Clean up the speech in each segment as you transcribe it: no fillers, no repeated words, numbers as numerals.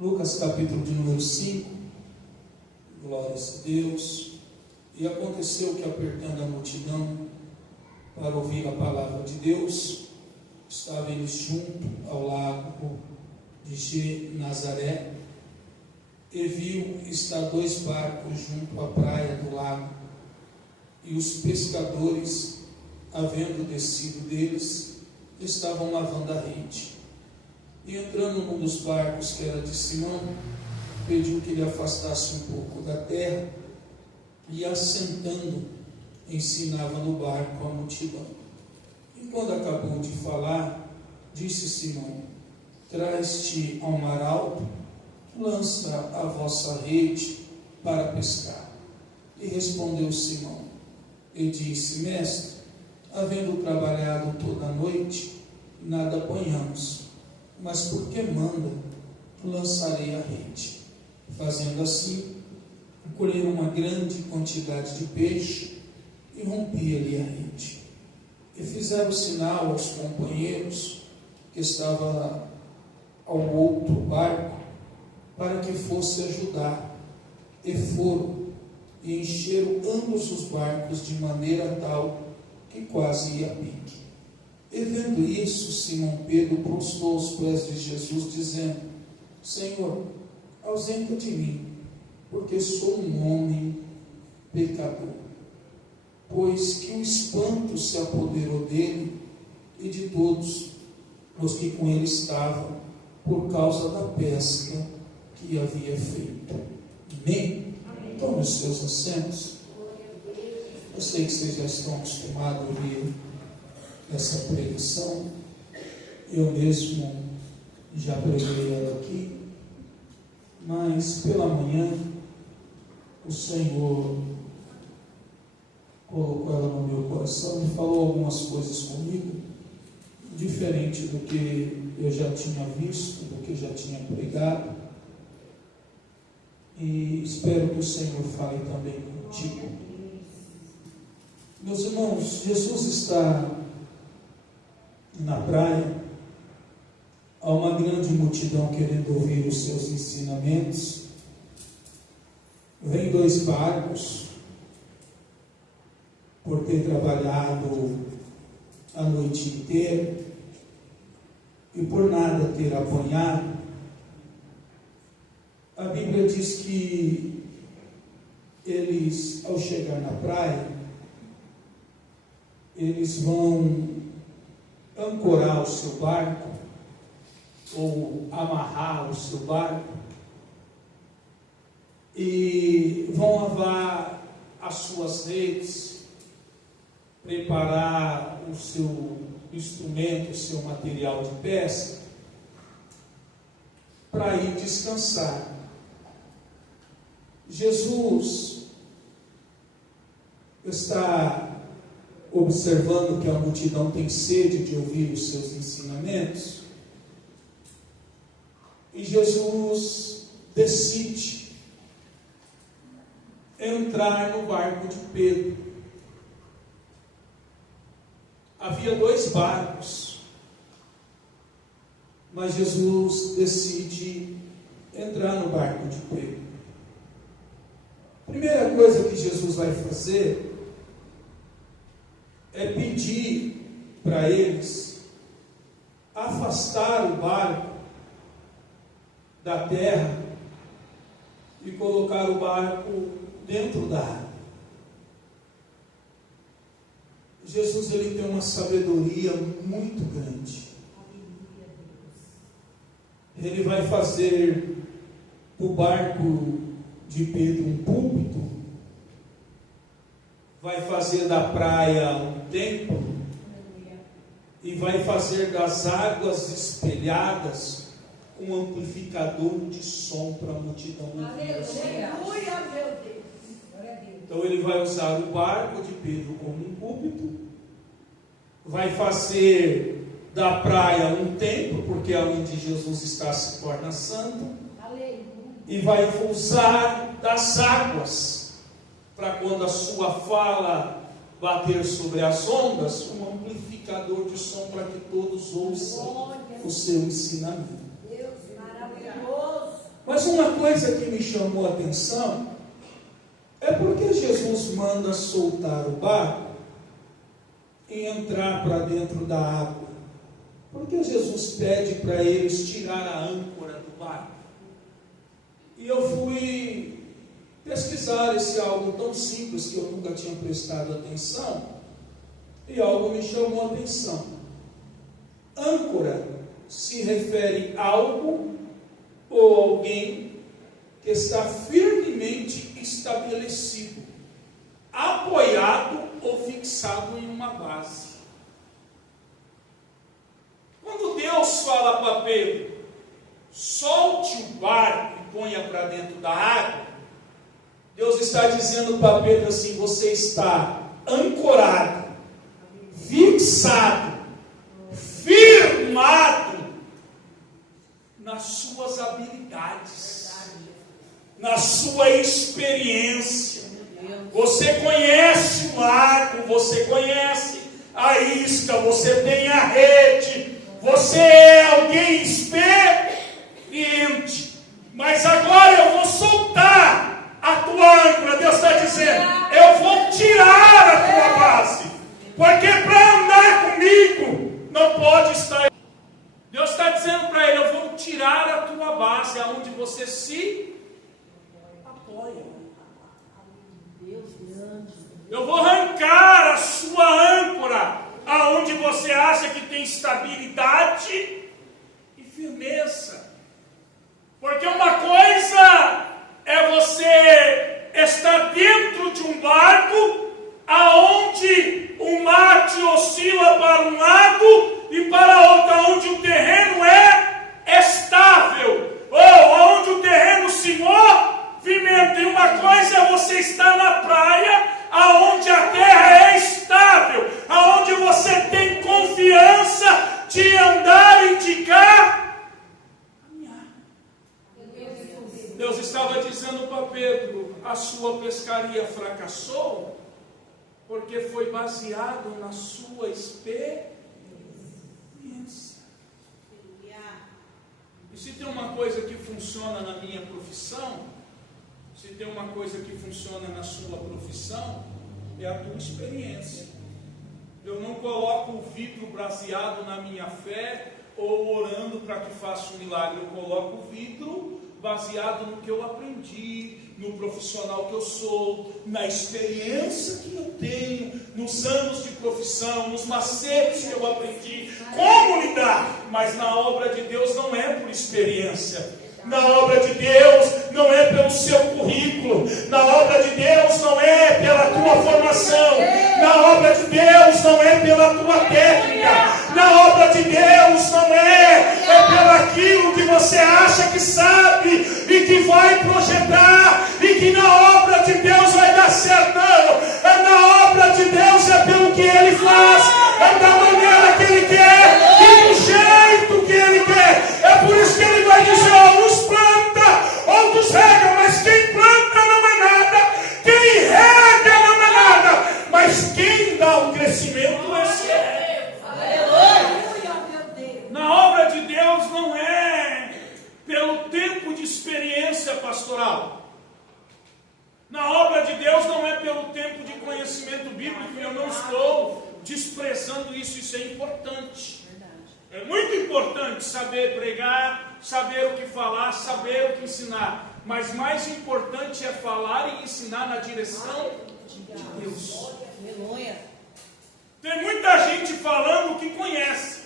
Lucas capítulo de número 5, glórias a Deus. E aconteceu que, apertando a multidão para ouvir a palavra de Deus, estavam eles junto ao lago de Genazaré, e viu estar 2 barcos junto à praia do lago, e os pescadores, havendo descido deles, estavam lavando a rede. E entrando num dos barcos, que era de Simão, pediu que lhe afastasse um pouco da terra, e assentando, ensinava no barco a multidão. E quando acabou de falar, disse Simão: traz-te ao mar alto, lança a vossa rede para pescar. E respondeu Simão, e disse: mestre, havendo trabalhado toda a noite, nada apanhamos, mas porque manda, lançarei a rede. Fazendo assim, colheram uma grande quantidade de peixe, e rompia-lhe a rede. E fizeram sinal aos companheiros que estavam ao outro barco, para que fosse ajudar. E foram, e encheram ambos os barcos de maneira tal que quase ia a pique. E vendo isso, Simão Pedro prostrou aos pés de Jesus, dizendo: Senhor, ausenta de mim, porque sou um homem pecador. Pois que o espanto se apoderou dele e de todos os que com ele estavam, por causa da pesca que havia feito. Amém? Tome os seus assentos. Eu sei que vocês já estão acostumados a ouvir essa pregação. Eu mesmo já preguei ela aqui, mas pela manhã o Senhor colocou ela no meu coração e falou algumas coisas comigo, diferente do que eu já tinha visto, do que eu já tinha pregado, e espero que o Senhor fale também contigo. Meus irmãos, Jesus está na praia, há uma grande multidão querendo ouvir os seus ensinamentos. Vem 2 barcos, por ter trabalhado a noite inteira e por nada ter apanhado. A Bíblia diz que eles, ao chegar na praia, eles vão ancorar o seu barco, ou amarrar o seu barco, e vão lavar as suas redes, preparar o seu instrumento, o seu material de pesca, para ir descansar. Jesus está observando que a multidão tem sede de ouvir os seus ensinamentos, e Jesus decide entrar no barco de Pedro. Havia 2 barcos, mas Jesus decide entrar no barco de Pedro. A primeira coisa que Jesus vai fazer é pedir para eles afastar o barco da terra e colocar o barco dentro da água. Jesus, ele tem uma sabedoria muito grande. Ele vai fazer o barco de Pedro um púlpito, vai fazer da praia um templo, e vai fazer das águas espelhadas um amplificador de som para a multidão ouvir. Então ele vai usar o barco de Pedro como um púlpito, vai fazer da praia um templo, porque onde Jesus está se torna santo, e vai usar das águas, para quando a sua fala bater sobre as ondas, um amplificador de som para que todos ouçam o seu ensinamento. Deus maravilhoso. Mas uma coisa que me chamou a atenção é porque Jesus manda soltar o barco e entrar para dentro da água. Porque Jesus pede para eles tirar a âncora do barco. E eu fui pesquisar esse algo tão simples que eu nunca tinha prestado atenção, e algo me chamou a atenção. Âncora se refere a algo ou alguém que está firmemente estabelecido, apoiado ou fixado em uma base. Quando Deus fala para Pedro, solte o barco e ponha para dentro da água, Deus está dizendo para Pedro assim: você está ancorado, fixado, firmado nas suas habilidades, na sua experiência. Você conhece o arco, você conhece a isca, você tem a rede, você é alguém experiente. Mas agora eu vou soltar a tua âncora. Deus está dizendo: eu vou tirar a tua base, porque para andar comigo não pode estar. Deus está dizendo para ele: eu vou tirar a tua base, aonde você se apoia. Eu vou arrancar a sua âncora, aonde você acha que tem estabilidade e firmeza. Porque uma coisa é você estar dentro de um barco, aonde o mar te oscila para um lado e para outro, onde o terreno é estável, ou onde o terreno se movimenta. E uma coisa é você estar na praia, aonde a terra é estável, aonde você tem confiança de andar e de caminhar. Deus estava dizendo para Pedro: a sua pescaria fracassou porque foi baseado na sua experiência. E se tem uma coisa que funciona na minha profissão, se tem uma coisa que funciona na sua profissão, é a tua experiência. Eu não coloco o vidro baseado na minha fé ou orando para que faça um milagre. Eu coloco o vidro baseado no que eu aprendi, no profissional que eu sou, na experiência que eu tenho, nos anos de profissão, nos macetes que eu aprendi, como lidar. Mas na obra de Deus não é por experiência. Na obra de Deus não é pelo seu currículo. Na obra de Deus não é pela tua formação. Na obra de Deus não é pela tua técnica. Na obra de Deus não é pelo aquilo que você acha que sabe e que vai projetar e que na obra de Deus vai dar certo. Não, na obra de Deus é pelo que Ele faz, é da maneira que Ele quer e do jeito que Ele quer. É por isso que Ele vai dizer: uns planta, outros regam, mas quem planta não é nada, quem rega não é nada, mas quem dá o crescimento é Ele. Na obra de Deus não é pelo tempo de experiência pastoral. Na obra de Deus não é pelo tempo de conhecimento bíblico. Eu não estou desprezando isso, isso é importante. É muito importante saber pregar, saber o que falar, saber o que ensinar. Mas mais importante é falar e ensinar na direção de Deus. Tem muita gente falando o que conhece.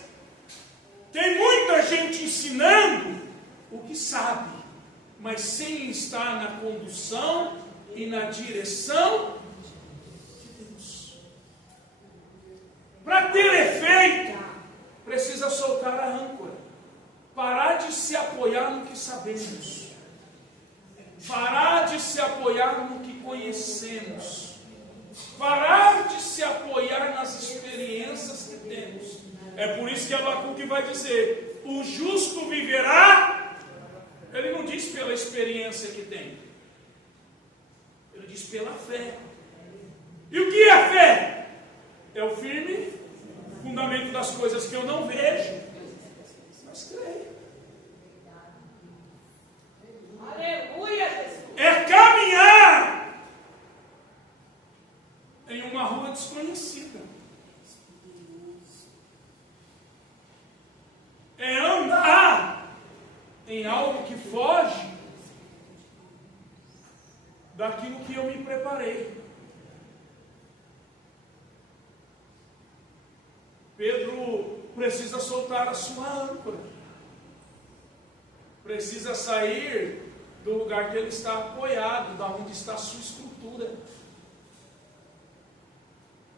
Tem muita gente ensinando o que sabe, mas sem estar na condução e na direção de Deus. Para ter efeito, precisa soltar a âncora, parar de se apoiar no que sabemos, parar de se apoiar no que conhecemos, parar de se apoiar nas experiências que temos. É por isso que Abacuque vai dizer: o justo viverá. Ele não diz pela experiência que tem, ele diz pela fé. E o que é fé? É o firme fundamento das coisas que eu não vejo, mas creio. em uma rua desconhecida. É andar em algo que foge daquilo que eu me preparei. Pedro precisa soltar a sua âncora, precisa sair do lugar que ele está apoiado, da onde está a sua estrutura.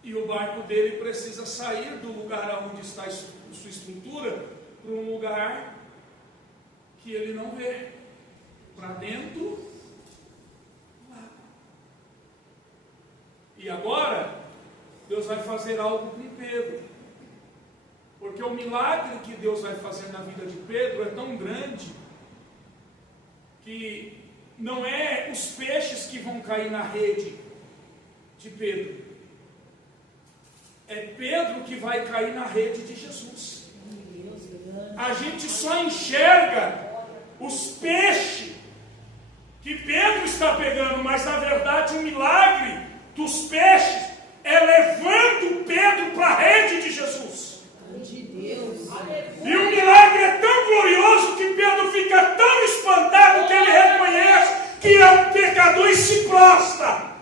E o barco dele precisa sair do lugar onde está a sua estrutura para um lugar que ele não vê, para dentro. E agora, Deus vai fazer algo com Pedro. Porque o milagre que Deus vai fazer na vida de Pedro é tão grande que não é os peixes que vão cair na rede de Pedro. É Pedro que vai cair na rede de Jesus. A gente só enxerga os peixes que Pedro está pegando, mas na verdade o milagre dos peixes é levando Pedro para a rede de Jesus. E o milagre é tão glorioso que Pedro fica tão espantado que ele reconhece que é um pecador e se prostra.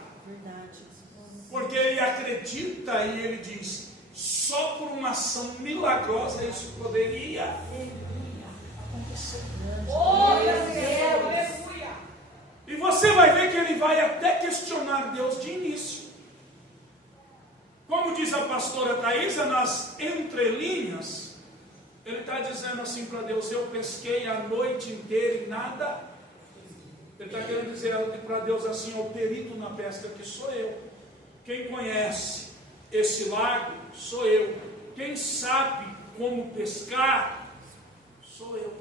Porque ele acredita e ele diz: só por uma ação milagrosa isso poderia acontecer. E você vai ver que ele vai até questionar Deus de início. Como diz a pastora Thaisa, nas entrelinhas, ele está dizendo assim para Deus: eu pesquei a noite inteira e nada. Ele está querendo dizer para Deus assim: o perito na pesca que sou eu. Quem conhece esse lago sou eu. Quem sabe como pescar sou eu.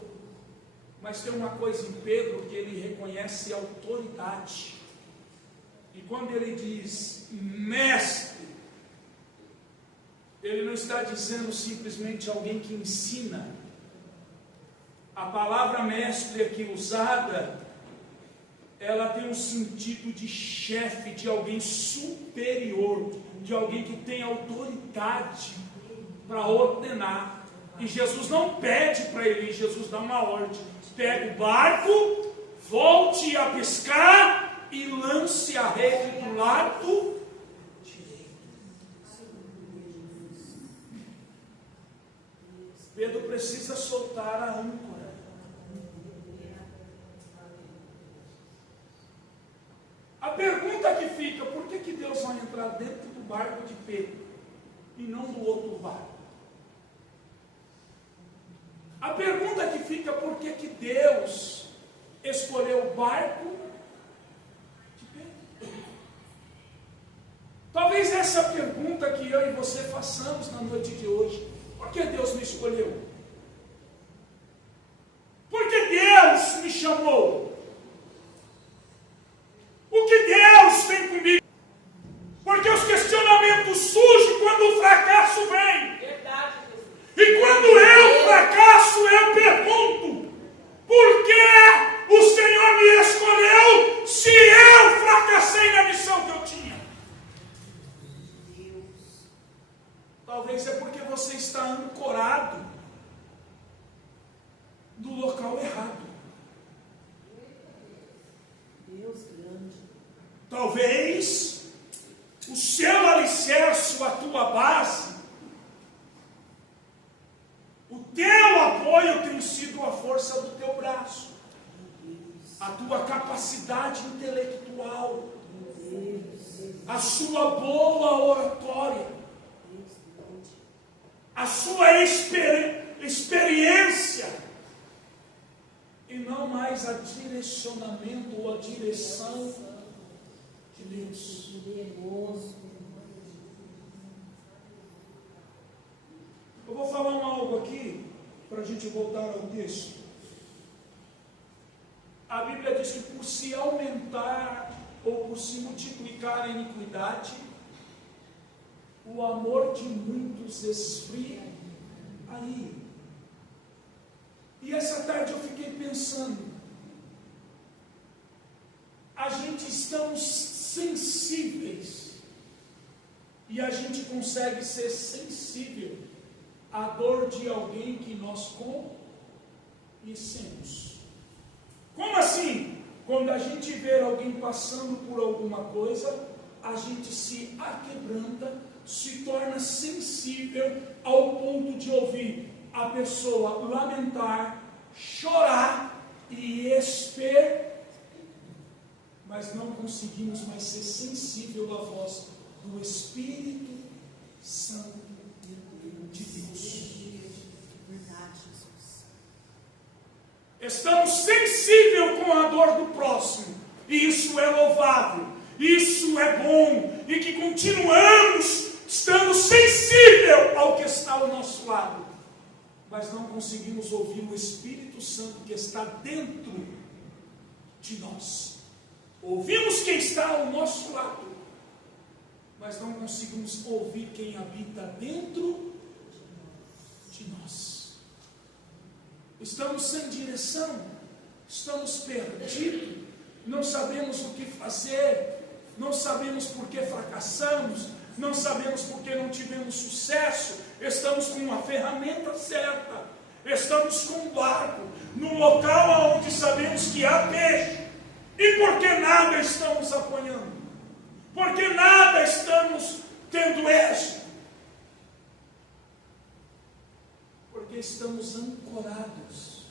Mas tem uma coisa em Pedro que ele reconhece autoridade. E quando ele diz mestre, ele não está dizendo simplesmente alguém que ensina. A palavra mestre aqui usada, ela tem um sentido de chefe, de alguém superior, de alguém que tem autoridade para ordenar. E Jesus não pede para ele, Jesus dá uma ordem: pega o barco, volte a pescar e lance a rede do lado direito. Pedro precisa soltar a âncora. A pergunta que fica: por que Deus vai entrar dentro do barco de Pedro e não do outro barco? A pergunta que fica: por que Deus escolheu o barco de Pedro? Talvez essa pergunta que eu e você façamos na noite de hoje: por que Deus me escolheu? Por que Deus me chamou? O que Deus tem comigo? Porque os questionamentos surgem quando o fracasso vem. Verdade, E quando eu fracasso, eu pergunto: por que o Senhor me escolheu se eu fracassei na missão que eu tinha? Talvez é porque você está ancorado no local errado. Talvez o seu alicerce, a tua base, o teu apoio tem sido a força do teu braço, a tua capacidade intelectual, a sua boa oratória, a sua experiência, e não mais a direcionamento ou a direção de Deus. Eu vou falar algo aqui para a gente voltar ao texto. A Bíblia diz que por se aumentar ou por se multiplicar a iniquidade, o amor de muitos esfria aí. E essa tarde eu fiquei pensando, a gente estamos sensíveis e a gente consegue ser sensível à dor de alguém que nós conhecemos. Como assim? Quando a gente vê alguém passando por alguma coisa, a gente se aquebranta, se torna sensível ao ponto de ouvir a pessoa lamentar, chorar e esperar, mas não conseguimos mais ser sensível à voz do Espírito Santo de Deus. Estamos sensíveis com a dor do próximo, e isso é louvável, isso é bom, e que continuamos estando sensíveis ao que está ao nosso lado, mas não conseguimos ouvir o Espírito Santo que está dentro de nós. Ouvimos quem está ao nosso lado, mas não conseguimos ouvir quem habita dentro de nós. Estamos sem direção, estamos perdidos, não sabemos o que fazer, não sabemos por que fracassamos, não sabemos por que não tivemos sucesso. Estamos com uma ferramenta certa, estamos com um barco, no local onde sabemos que há peixe, e por que nada estamos apanhando? Por que nada estamos tendo êxito? Porque estamos ancorados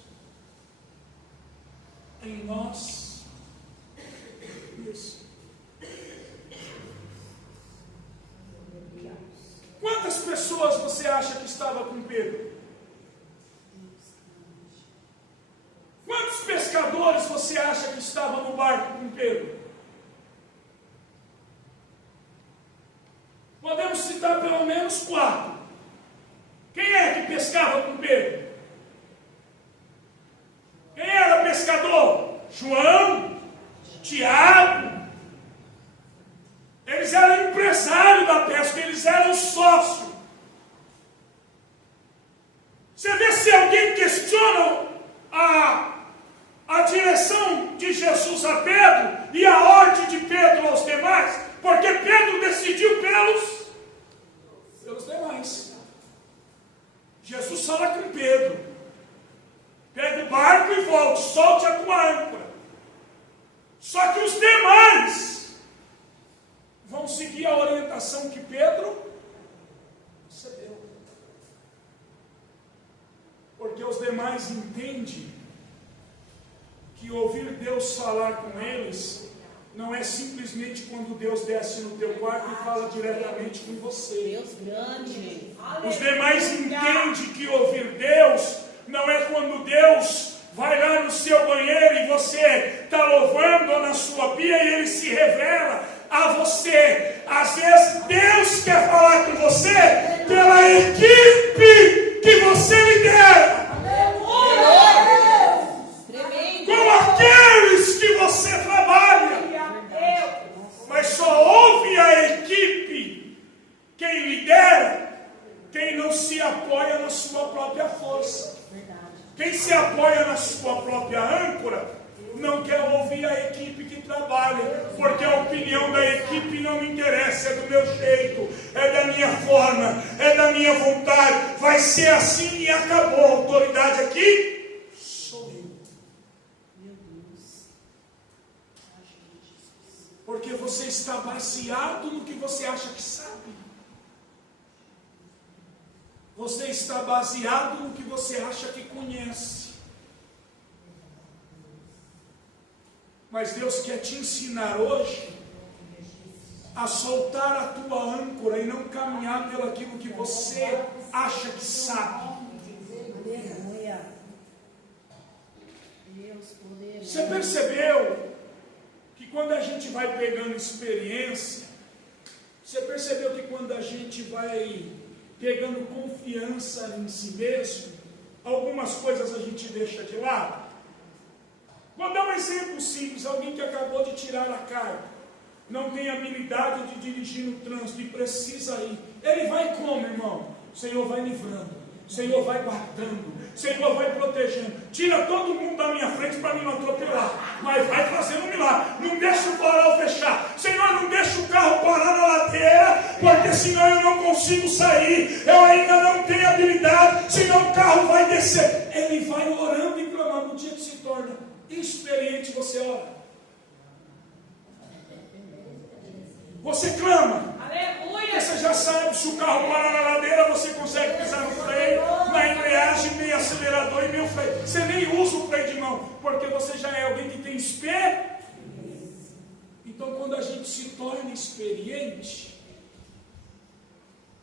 em nós mesmos. Quantas pessoas você acha que estava com Pedro? Quantos pescadores você acha que estavam no barco com Pedro? Podemos citar pelo menos 4. Quem é que pescava com Pedro? Quem era pescador? João, Tiago. Eles eram empresários da pesca, eles eram sócios. Você vê se alguém questiona a direção de Jesus a Pedro e a ordem de Pedro aos demais, porque Pedro decidiu pelos demais. Jesus fala com Pedro: pega o barco e volte, solte a tua âncora. Só que os demais vão seguir a orientação que Pedro recebeu, porque os demais entendem que ouvir Deus falar com eles não é simplesmente quando Deus desce no teu quarto e fala diretamente com você. Deus grande. Os demais entendem que ouvir Deus não é quando Deus vai lá no seu banheiro e você está louvando, ou na sua pia, e Ele se revela a você. Às vezes Deus quer falar com você pela equipe que você lidera, com aqueles que você trabalha. Mas só ouve a equipe quem lidera, quem não se apoia na sua própria força. Quem se apoia na sua própria âncora não quer ouvir a equipe que trabalha, porque a opinião da equipe não me interessa, é do meu jeito, é da minha forma, é da minha vontade, vai ser assim e acabou. A autoridade aqui sou eu. Porque você está baseado no que você acha que sabe. Você está baseado no que você acha que conhece. Mas Deus quer te ensinar hoje a soltar a tua âncora e não caminhar pelo aquilo que você acha que sabe. Você percebeu que quando a gente vai pegando experiência, você percebeu que quando a gente vai pegando confiança em si mesmo, algumas coisas a gente deixa de lado? Vou dar um exemplo simples: alguém que acabou de tirar a carta, não tem habilidade de dirigir no trânsito e precisa ir. Ele vai como, irmão? O Senhor vai livrando, o Senhor vai guardando, o Senhor vai protegendo. Tira todo mundo da minha frente para mim não atropelar, mas vai fazendo um milagre. Não deixa o farol fechar, Senhor, não deixa o carro parar na ladeira, porque senão eu não consigo sair, eu ainda não tenho habilidade, senão o carro vai descer. Ele vai orando e clamando. No dia que se torna experiente, você ora. Você clama. Aleluia. Você já sabe, se o carro para na ladeira, você consegue pisar no freio, na embreagem, meio acelerador e meio freio. Você nem usa o freio de mão, porque você já é alguém que tem experiência. Então, quando a gente se torna experiente,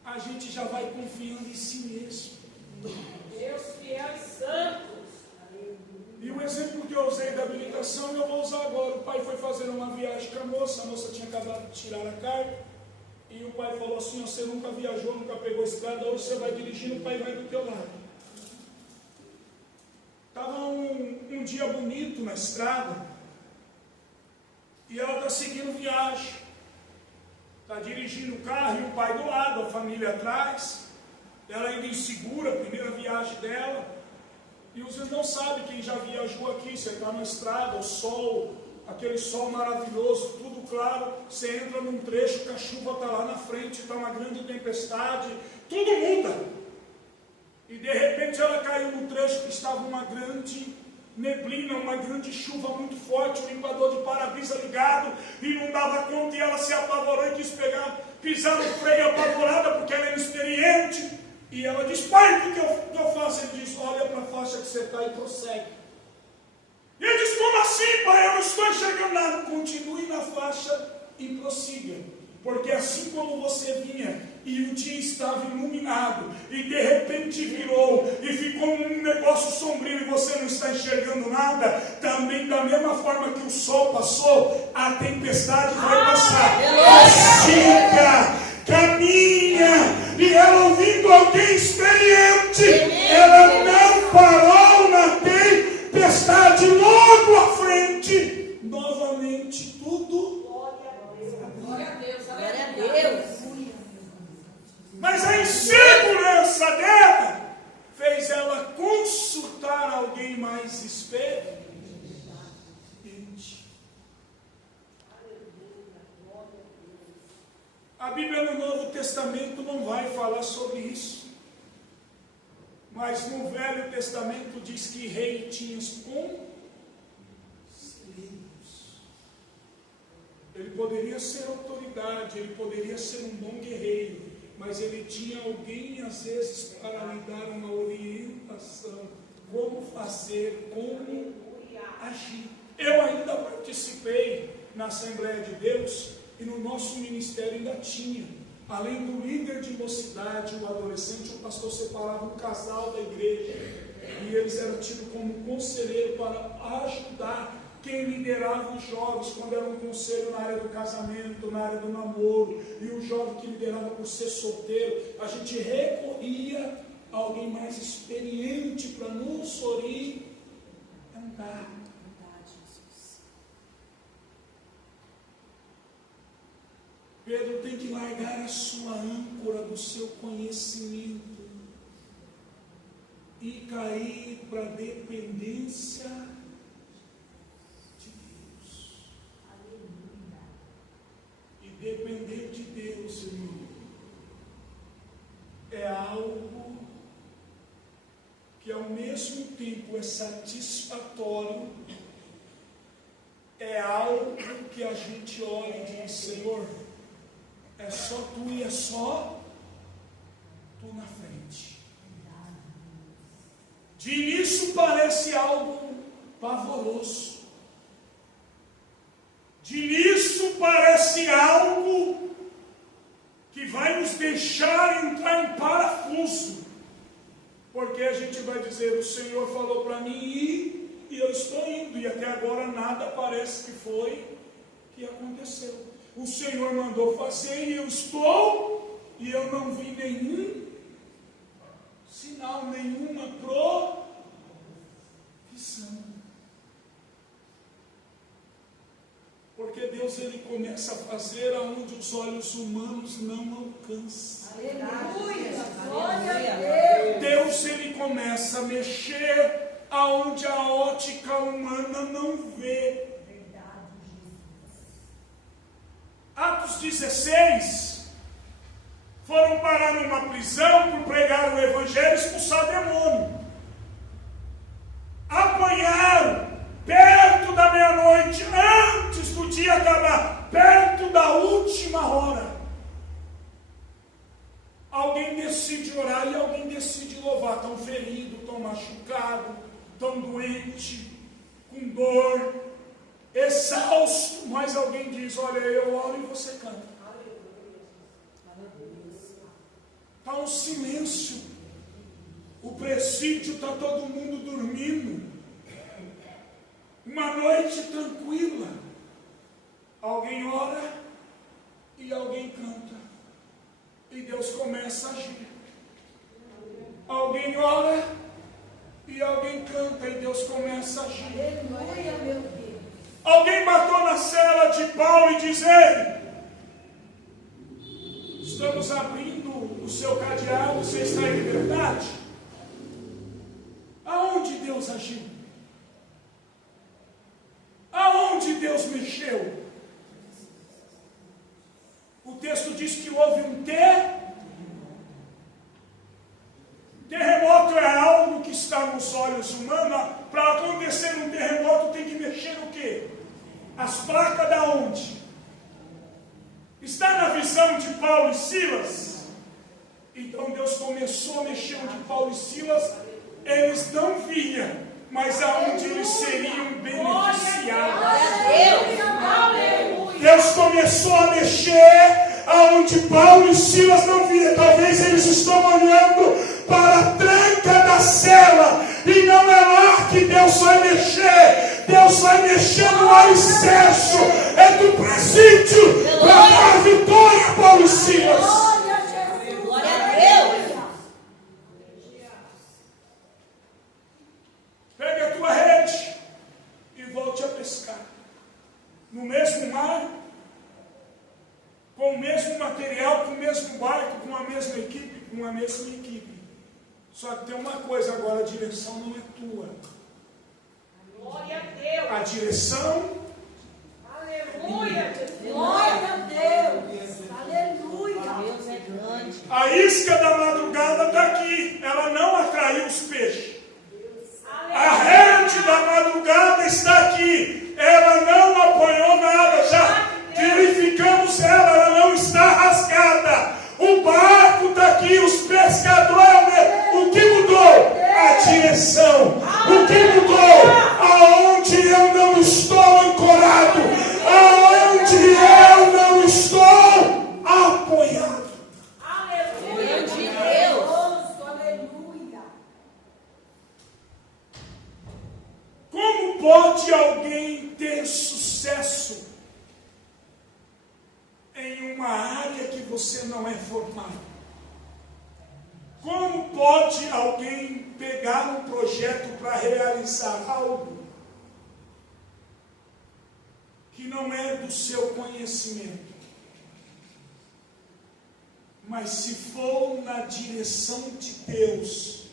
a gente já vai confiando em si mesmo. Deus fiel e santo. E o exemplo que eu usei da habilitação, eu vou usar agora. O pai foi fazer uma viagem com a moça tinha acabado de tirar a carta, e o pai falou assim: você nunca viajou, nunca pegou estrada, hoje você vai dirigindo, o pai vai do teu lado. Estava um dia bonito na estrada, e ela está seguindo viagem, está dirigindo o carro e o pai do lado, a família atrás, ela ainda insegura, a primeira viagem dela. E os irmãos sabem, quem já viajou aqui, você está na estrada, o sol, aquele sol maravilhoso, tudo claro, você entra num trecho que a chuva está lá na frente, está uma grande tempestade, tudo muda. E de repente ela caiu num trecho que estava uma grande neblina, uma grande chuva muito forte, o limpador de para-brisa ligado, e não dava conta, e ela se apavorou e quis pisar no freio apavorada, porque ela era inexperiente. E ela diz: pai, o que eu faço? Ele diz: olha para a faixa que você está e prossegue. E ele diz: como assim, pai? Eu não estou enxergando nada. Continue na faixa e prossiga. Porque assim como você vinha e o dia estava iluminado e de repente virou e ficou um negócio sombrio e você não está enxergando nada, também da mesma forma que o sol passou, a tempestade vai passar. Siga, caminha. E ela, ouvindo alguém experiente, ela não parou na tempestade. Logo à frente, novamente tudo. Glória a Deus. Glória a Deus. Mas a insegurança dela fez ela consultar alguém mais experiente. A Bíblia no Novo Testamento não vai falar sobre isso. Mas no Velho Testamento diz que rei tinha conselheiros. Ele poderia ser autoridade, ele poderia ser um bom guerreiro, mas ele tinha alguém às vezes para lhe dar uma orientação, como fazer, como agir. Eu ainda participei na Assembleia de Deus, e no nosso ministério ainda tinha, além do líder de mocidade, o adolescente, o pastor separava um casal da igreja, e eles eram tidos como conselheiro para ajudar quem liderava os jovens, quando era um conselho na área do casamento, na área do namoro, e o jovem que liderava por ser solteiro, a gente recorria a alguém mais experiente para nos orientar. Pedro tem que largar a sua âncora do seu conhecimento e cair para a dependência de Deus. Aleluia. E depender de Deus, irmão, é algo que ao mesmo tempo é satisfatório, é algo que a gente olha e diz: Senhor, é só tu e é só tu na frente. De início parece algo pavoroso. De início parece algo que vai nos deixar entrar em parafuso. Porque a gente vai dizer: o Senhor falou para mim ir, e eu estou indo, e até agora nada parece que foi que aconteceu. O Senhor mandou fazer e eu estou, e eu não vi nenhum sinal, nenhuma provisão. Porque Deus, ele começa a fazer aonde os olhos humanos não alcançam. Aleluia. Deus, ele começa a mexer aonde a ótica humana não vê. Atos 16, foram parar numa prisão por pregar o evangelho e expulsar demônio. Apanharam perto da meia-noite, antes do dia acabar, perto da última hora. Alguém decide orar e alguém decide louvar. Estão feridos, estão machucados, estão doentes, com dor, exausto, mas alguém diz: olha, eu oro e você canta. Está um silêncio, o presídio está todo mundo dormindo, uma noite tranquila. Alguém ora e alguém canta, e Deus começa a agir. Alguém ora e alguém canta, e Deus começa a agir. Aleluia, meu Deus. Alguém bateu na cela de Paulo e diz: ei, estamos abrindo o seu cadeado, você está em liberdade? Aonde Deus agiu? Aonde Deus mexeu? O texto diz que houve um terremoto. É algo que está nos olhos humanos. Para acontecer um terremoto tem que mexer o quê? As placas da onde? Está na visão de Paulo e Silas? Então Deus começou a mexer onde Paulo e Silas, eles não viam, mas aonde eles seriam beneficiados. Deus começou a mexer aonde Paulo e Silas não viam. Talvez eles estão olhando para a tranca da cela, e não é lá que Deus vai mexer. Deus vai mexer no alicerce, é do presídio, para dar vitória a Paulo e Silas. Glória a Deus. Pegue a tua rede e volte a pescar. No mesmo mar, com o mesmo material, com o mesmo barco, com a mesma equipe. Só que tem uma coisa agora: a direção não é tua. Glória a Deus. A direção, Aleluia. Glória a Deus. Aleluia. Deus é grande. a isca da madrugada está aqui. Ela não atraiu os peixes. A rede da madrugada está aqui. Ela não apanhou nada. Já verificamos ela. Ela não está rasgada. O barco está aqui. Os pescadores. O que mudou? A direção. O que mudou? Aonde eu não estou ancorado. Aonde eu não estou apoiado. Aleluia. Deus de Deus. Aleluia. Como pode alguém ter sucesso em uma área que você não é formado? Como pode alguém pegar um projeto para realizar algo que não é do seu conhecimento? Mas se for na direção de Deus,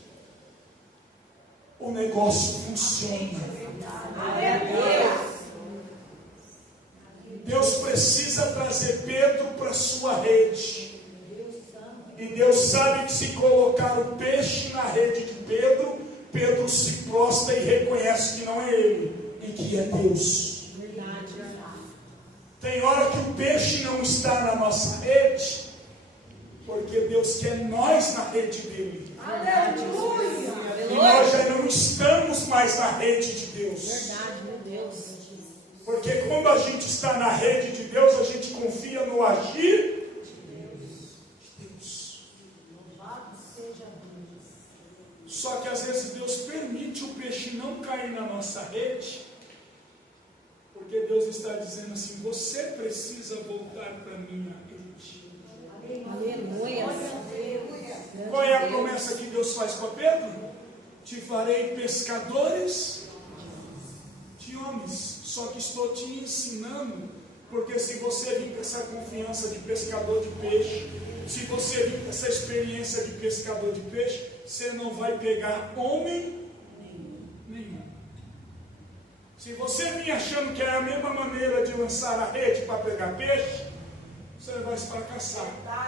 o negócio funciona. Deus precisa trazer Pedro para a sua rede. E Deus sabe que se colocar o peixe na rede de Pedro, Pedro se prostra e reconhece que não é ele, e que é Deus. Tem hora que o peixe não está na nossa rede, porque Deus quer nós na rede dele. Aleluia. E nós já não estamos mais na rede de Deus. Verdade, meu Deus. Porque quando a gente está na rede de Deus, a gente confia no agir de Deus. Só que às vezes Deus permite o peixe não cair na nossa rede, porque Deus está dizendo assim: você precisa voltar para a minha rede. Aleluia. Qual é a promessa que Deus faz para Pedro? Te farei pescadores de homens. Só que estou te ensinando, porque se você vir com essa confiança de pescador de peixe, se você vir com essa experiência de pescador de peixe, você não vai pegar homem nenhum. Se você vir achando que é a mesma maneira de lançar a rede para pegar peixe, você vai fracassar.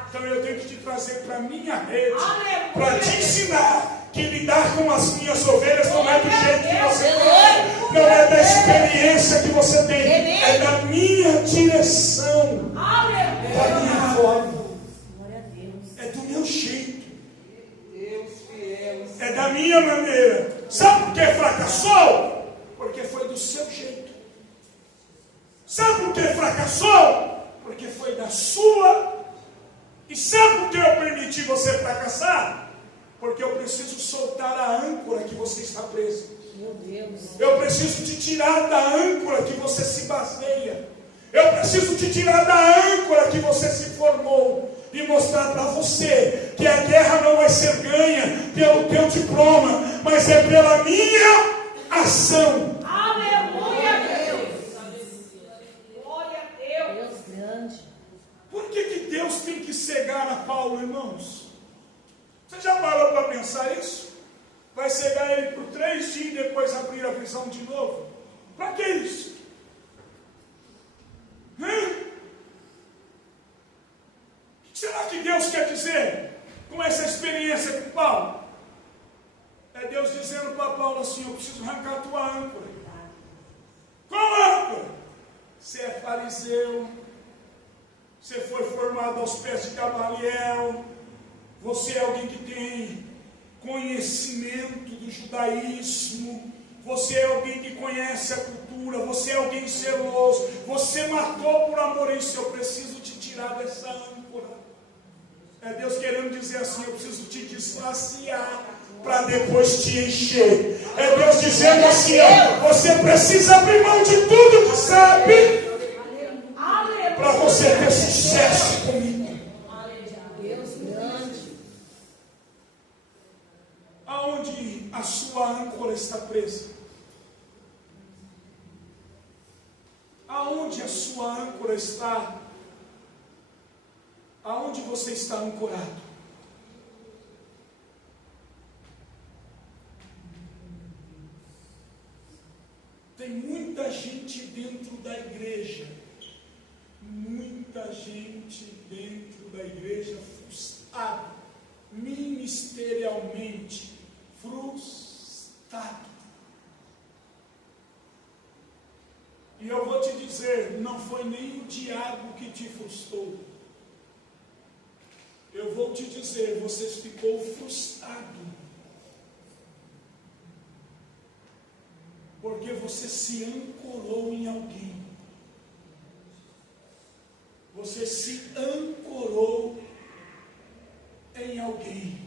Então eu tenho que te trazer para a minha rede, Aleluia. para te ensinar que lidar com as minhas ovelhas não é do jeito que você tem, não é da experiência que você tem, é da minha direção, da minha forma, é do meu jeito, é da minha maneira. Sabe por que fracassou? Porque foi do seu jeito. Sabe por que fracassou? Porque foi da sua. E sabe por que eu permiti você fracassar? Porque eu preciso soltar a âncora que você está preso. Meu Deus. Eu preciso te tirar da âncora que você se baseia. Eu preciso te tirar da âncora que você se formou. E mostrar para você que a guerra não vai ser ganha pelo teu diploma, mas é pela minha ação. Aleluia, Deus. Glória a Deus. Deus grande. Por que Deus tem que cegar a Paulo, irmãos? Você já parou para pensar isso? Vai cegar ele por 3 dias e depois abrir a visão de novo? Para que isso? O que será que Deus quer dizer com essa experiência com Paulo? É Deus dizendo para Paulo assim: eu preciso arrancar a tua âncora. Qual âncora? Você é fariseu, você foi formado aos pés de Gamaliel, você é alguém que tem conhecimento do judaísmo, você é alguém que conhece a cultura, você é alguém zeloso, você matou por amor a isso. Eu preciso te tirar dessa âncora. É Deus querendo dizer assim: eu preciso te desvaziar para depois te encher. É Deus dizendo assim: ó, você precisa abrir mão de tudo que sabe para você ter sucesso comigo. Deus grande. Aonde a sua âncora está presa? Aonde a sua âncora está? Aonde você está ancorado? Tem muita gente dentro da igreja, muita gente dentro da igreja frustrada, ministerialmente frustrado. E eu vou te dizer, não foi nem o diabo que te frustrou. Eu vou te dizer, você ficou frustrado. Porque você se ancorou em alguém. Você se ancorou em alguém.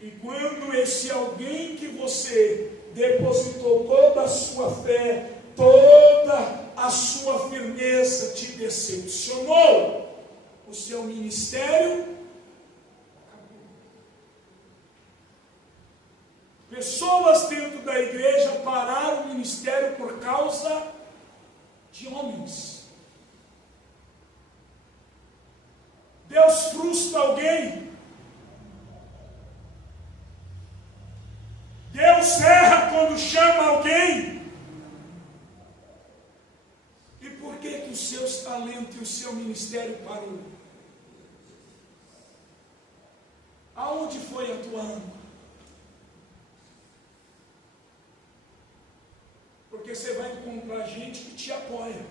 E quando esse alguém que você depositou toda a sua fé, toda a sua firmeza, te decepcionou, o seu ministério acabou. Pessoas dentro da igreja pararam o ministério por causa de homens. Deus frustra alguém. Deus erra quando chama alguém. E por que os seus talentos e o seu ministério parou? Aonde foi a tua âncora? Porque você vai encontrar gente que te apoia,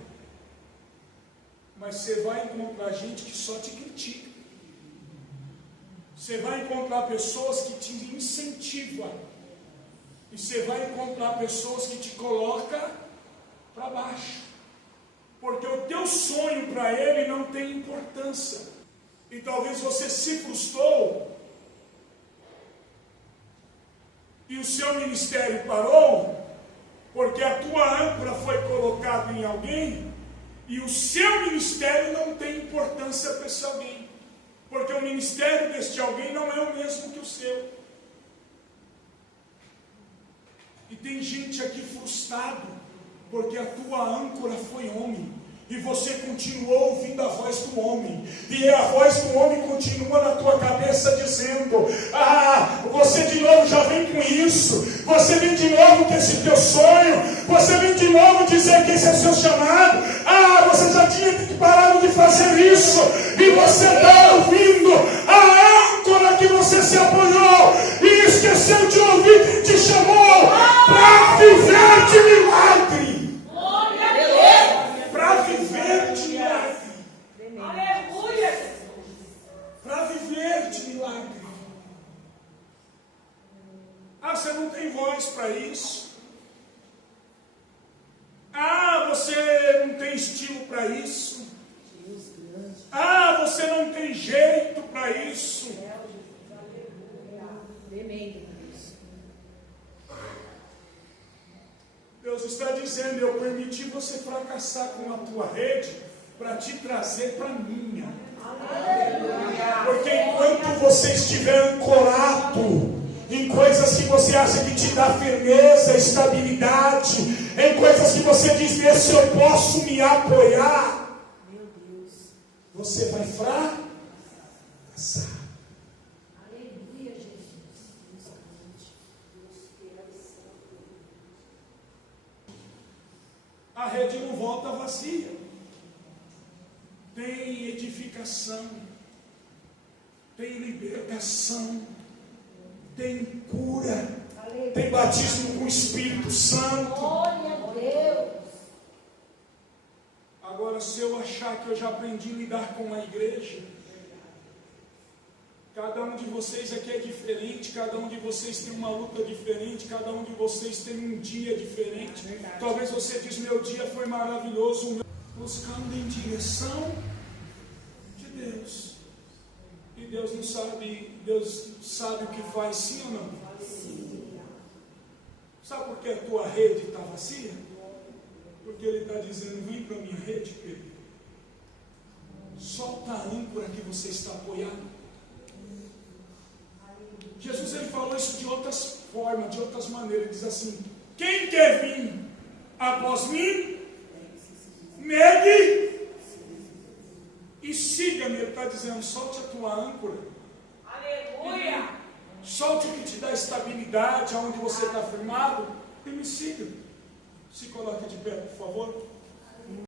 mas você vai encontrar gente que só te critica. Você vai encontrar pessoas que te incentivam, e você vai encontrar pessoas que te colocam para baixo, porque o teu sonho para ele não tem importância. E talvez você se frustrou e o seu ministério parou porque a tua âncora foi colocada em alguém e o seu ministério não tem importância para esse alguém, porque o ministério deste alguém não é o mesmo que o seu. E tem gente aqui frustrado porque a tua âncora foi homem e você continuou ouvindo a voz do homem, e a voz do homem continua na tua cabeça dizendo: ah, você de novo já vem com isso, Você vem de novo com esse teu sonho. Você vem de novo dizer que esse é o seu chamado. Ah, você já tinha parado de fazer isso. E você está ouvindo a âncora que você se apoiou. E esqueceu de ouvir quem te chamou para viver de milagre. Para viver de milagre. Aleluia. Para viver de milagre. Ah, você não tem voz para isso. Ah, você não tem estilo para isso. Ah, você não tem jeito para isso. Deus está dizendo, eu permiti você fracassar com a tua rede para te trazer para a minha. Porque enquanto você estiver ancorado em coisas que você acha que te dá firmeza, estabilidade, em coisas que você diz, nesse eu posso me apoiar, você vai fracassar. Aleluia, Jesus. A rede não volta vazia. Tem edificação, tem libertação, tem cura, tem batismo com o Espírito Santo. Glória a Deus. Agora, se eu achar que eu já aprendi a lidar com a igreja, cada um de vocês aqui é diferente, cada um de vocês tem uma luta diferente, cada um de vocês tem um dia diferente. Talvez você diz, meu dia foi maravilhoso, buscando em direção de Deus. E Deus não sabe, Deus sabe o que faz, sim ou não? Sim. Sabe por que a tua rede está vazia? Porque Ele está dizendo, vem para a minha rede, Pedro. Solta a âncora que você está apoiado. Jesus ele falou isso de outras formas, de outras maneiras. Ele diz assim, quem quer vir após mim, negue e siga-me. Ele está dizendo, solte a tua âncora. Aleluia. Solte o que te dá estabilidade, aonde você está firmado, e me siga. Se coloque de pé, por favor.